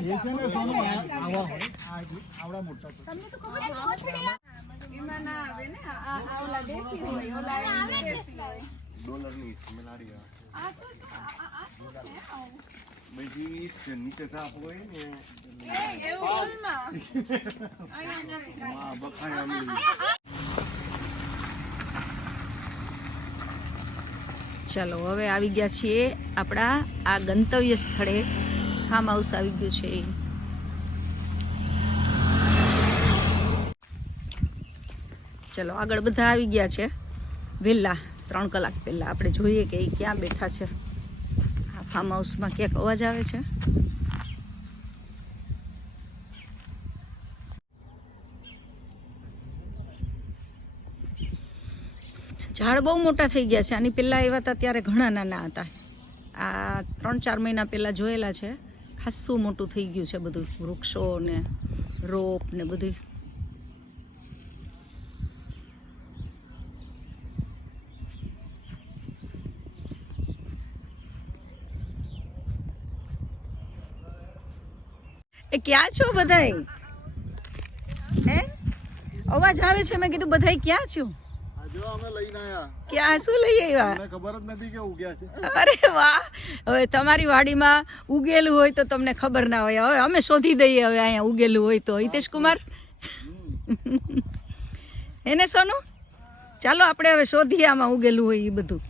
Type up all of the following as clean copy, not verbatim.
ये છે ને સોનું આવા હોય આવડા મોટા તો તમને તો ખબર છે કોથળી એમાં ના આવે ને આ ઓલા દેશી હોય ઓલા આવે દેશી હોય ડોલરની મિલાડી આ તો આ શું છે આવું બધી નીચે સાફ હોય ને એવું બોલમાં અહીંયા માં બખાયા ચાલો હવે આવી ગયા છીએ આપણા આ ગંતવ્ય સ્થળે. ફાર્મ હાઉસ આવી ગયું છે. ચલો આગળ બધા આવી ગયા છે વહેલા 3 કલાક પહેલા. આપણે જોઈએ કે એ ક્યાં બેઠા છે. આ ફાર્મ હાઉસમાં ક્યાંક અવાજ આવે છે. ઝાડ બહુ મોટા થઈ ગયા છે. આની પહેલાં આવ્યા હતા ત્યારે ઘણા નાના હતા. આ 3-4 મહિના પહેલાં જોયેલા છે. ખાસું મોટું થઈ ગયું છે બધું, વૃક્ષો ને રોપ ને બધું. એ ક્યાં છો બધાય? હે અવાજ આવે છે. મેં કીધું બધાય ક્યાં છો? જો અમે લઈને આયા. ક્યાં શું લઈ આવ્યા? મને ખબર જ નથી કે ઉગ્યા છે. અરે વાહ! હવે તમારી વાડીમાં ઉગેલું હોય તો તમને ખબર ના હોય. હવે અમે શોધી દઈએ હવે અહીંયા ઉગેલું હોય તો. હિતેશ કુમાર એને સોનું ચાલો આપણે હવે શોધીએ આમાં ઉગેલું હોય એ બધું.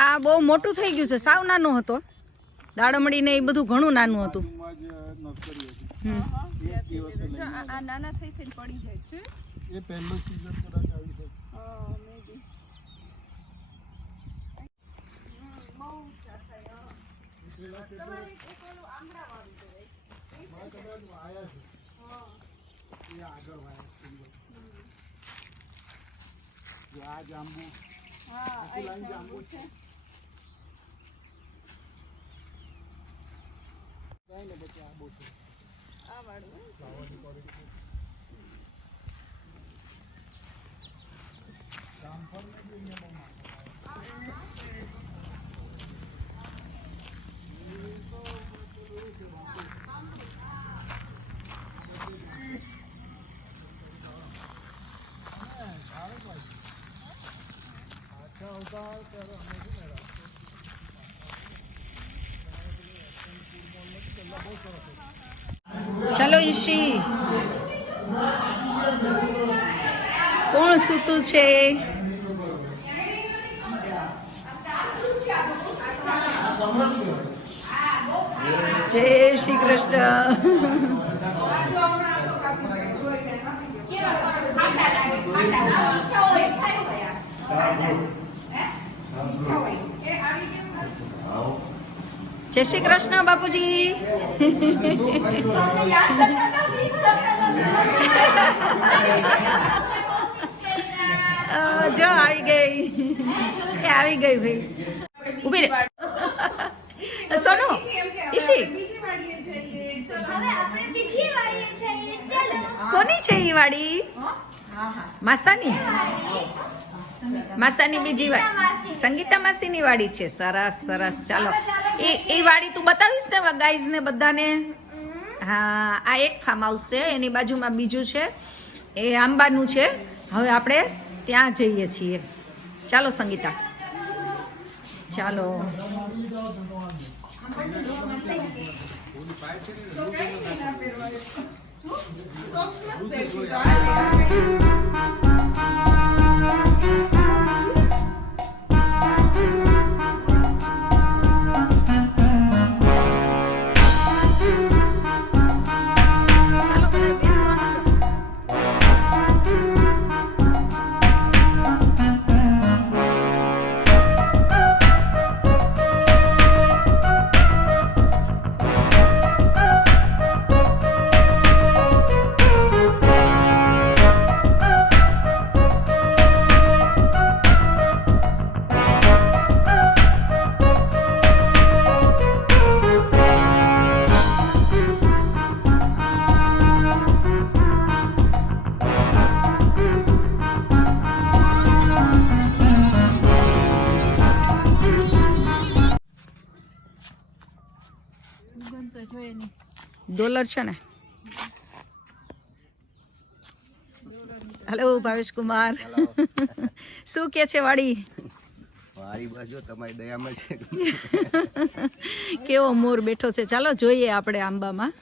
આ બહુ મોટું થઈ ગયું છે. સાવ નાનું હતો. દાડમડી ને એ બધું ઘણું નાનું હતું. આ નાના થઈ થઈને પડી જાય છે. એ પહેલો સીઝન કદાચ આવી છે. મેબી બહુ ઊંચા થાય. તમારે એક ઓલું આંબળા વાળું છે. મારા કદાચ આયા છે. એ આગળ વાયા છે. જો આ જાંબુ આ જાંબુ છે. કઈ ને પછી આ બહુ છે. આ વાળું ચલો ઈશી, કોણ સૂતું છે? જય શ્રી કૃષ્ણ. જય શ્રી કૃષ્ણ બાપુજી. જો આવી ગઈ. આવી ગઈ ભાઈ. ઉભી રે સોનું. ઈશી કોની છે એ વાડી? માસાની. માસાની બીજી વાડી સંગીતા માસીની વાડી છે. સરસ સરસ. ચાલો એ વાડી તું બતાવીશ ને ગાઈઝ ને બધાને? હા, આ એક ફાર્મ હાઉસ છે. એની બાજુમાં બીજું છે, એ આંબાનું છે. હવે આપણે ત્યાં જઈએ છીએ. ચાલો સંગીતા, ચાલો. ડોલર છે ને. હેલો ભાવેશ કુમાર, શું કે છે વાડી? મારી બાજુ તમારી દયામાં છે. કેવો મોર બેઠો છે. ચાલો જોઈએ આપણે આંબામાં.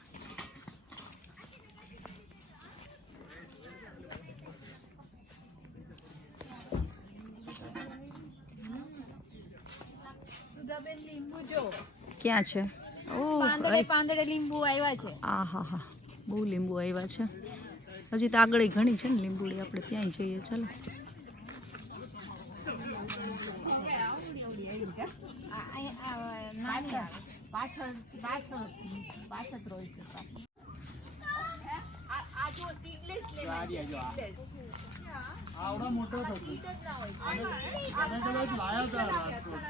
ક્યાં છે? પાંદડે લીંબુ આવ્યા છે. આ હા હા, બહુ લીંબુ આવ્યા છે. હજી તો આગળ ઘણી છે ને લીંબુડી, આપણે ત્યાંય જઈએ. ચાલો. આવડો મોટો થશે. આને કદાચ લાયા હતા રાજકોટ.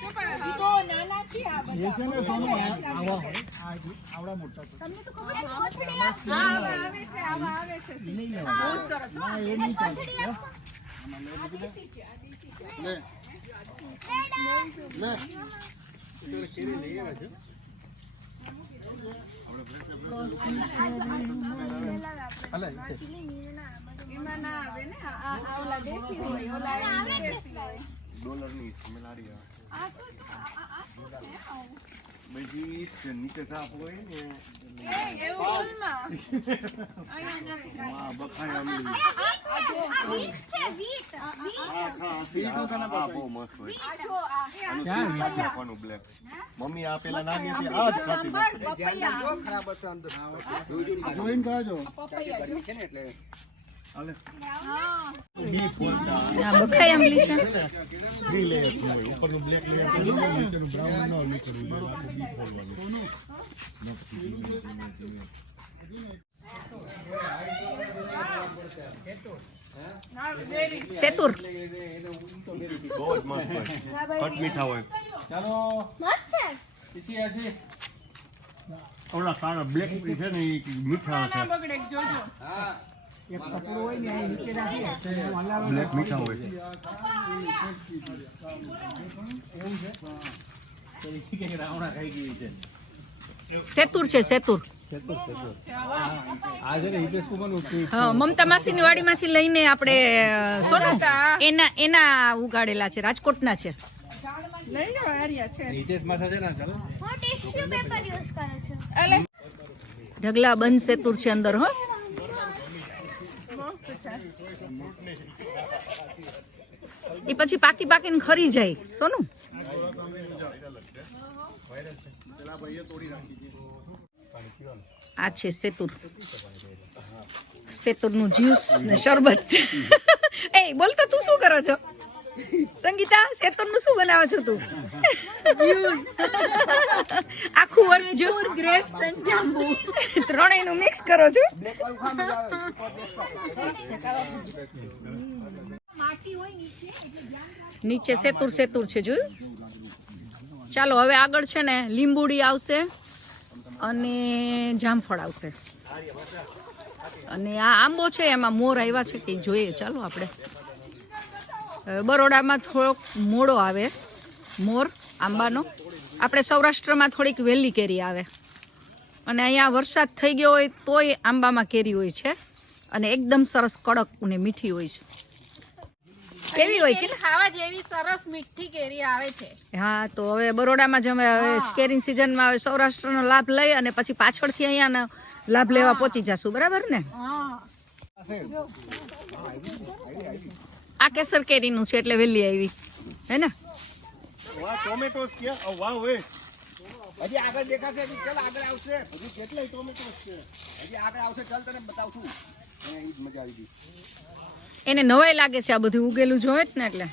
એ છે ને સોનું આવા હોય. આવડા મોટા થશે. ના, એ નહીં ચાલે. લે. લે. ડોલરની સ્મેલ આ રહી બીજી નીચે સાફ હોય ને બખાય આંબલી. આ બહુ મસ્ત હોય. બ્લેક મમ્મી આ પેલા નાની હતી આ જ ખાતી. જોઈને ખાજો. આ બખાઈ આંબલી છે. ઉપરનું બ્લેક લેયર નીચેનું બ્રાઉન ન નીકળવું. સેતુર બહુ જ મસ્ત હોય. ખટ મીઠા હોય. ઓલા કાળા બ્લેક છે ને એ મીઠા છે. બ્લેક મીઠા હોય. સેતુર છે, સેતુર. હા, મમતા માસીની વાડીમાંથી લઈને આપણે સોનું એના ઉગાડેલા છે, રાજકોટના છે. ઢગલા બંધ સેતુર છે અંદર. હો, એ પછી પાકી પાકીને ખરી જાય સોનું. આ છે સેતુર. સેતુરનું જ્યુસ ને શરબત. એ બોલ તો તું શું કરો છો સંગીતા? સેતુરનું શું બનાવો છો તું? જ્યુસ. આખું વર્ષ જ્યુસ, ગ્રેપ્સ અને જાંબુ ત્રણેયનું મિક્સ કરો છો. નીચે સેતુર સેતુર છે, જોયું? ચાલો હવે આગળ છે ને લીંબુડી આવશે અને જામફળ આવશે. અને આ આંબો છે એમાં મોર આવ્યા છે કે જોઈએ. ચાલો આપણે બરોડામાં થોડોક મોડો આવે મોર આંબાનો. આપણે સૌરાષ્ટ્રમાં થોડીક વહેલી કેરી આવે. અને અહીંયા વરસાદ થઈ ગયો હોય તોય આંબામાં કેરી હોય છે અને એકદમ સરસ કડક અને મીઠી હોય છે. કેવી હોય કે ખાવા જેવી સરસ મીઠી કેરી આવે છે. હા, તો હવે બરોડામાં જ અમે કેરી સિઝનમાં હવે સૌરાષ્ટ્રનો લાભ લઈ અને પછી પાછળથી અહીંયા લાભ લેવા પહોંચી જશું. બરાબર ને? આ કેસર કેરીનું છે એટલે વહેલી આવી હે ને. ટોમેટોસ કે વાહ હોય. હજી આગળ દેખાશે. ચાલ આગળ આવશે. હજી કેટલાય ટોમેટોસ છે. હજી આગળ આવશે. ચાલ તને બતાવશું. મજા આવી ગઈ. એને નવાઈ લાગે છે આ બધું ઉગેલું જોવે જ ને એટલે.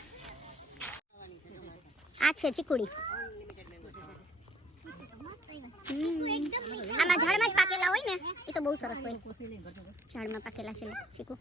આ છે ચીકુડી. આમાં ઝાડમાં જ પાકેલા હોય ને એ તો બહુ સરસ હોય. ઝાડમાં પાકેલા છે ચીકુ.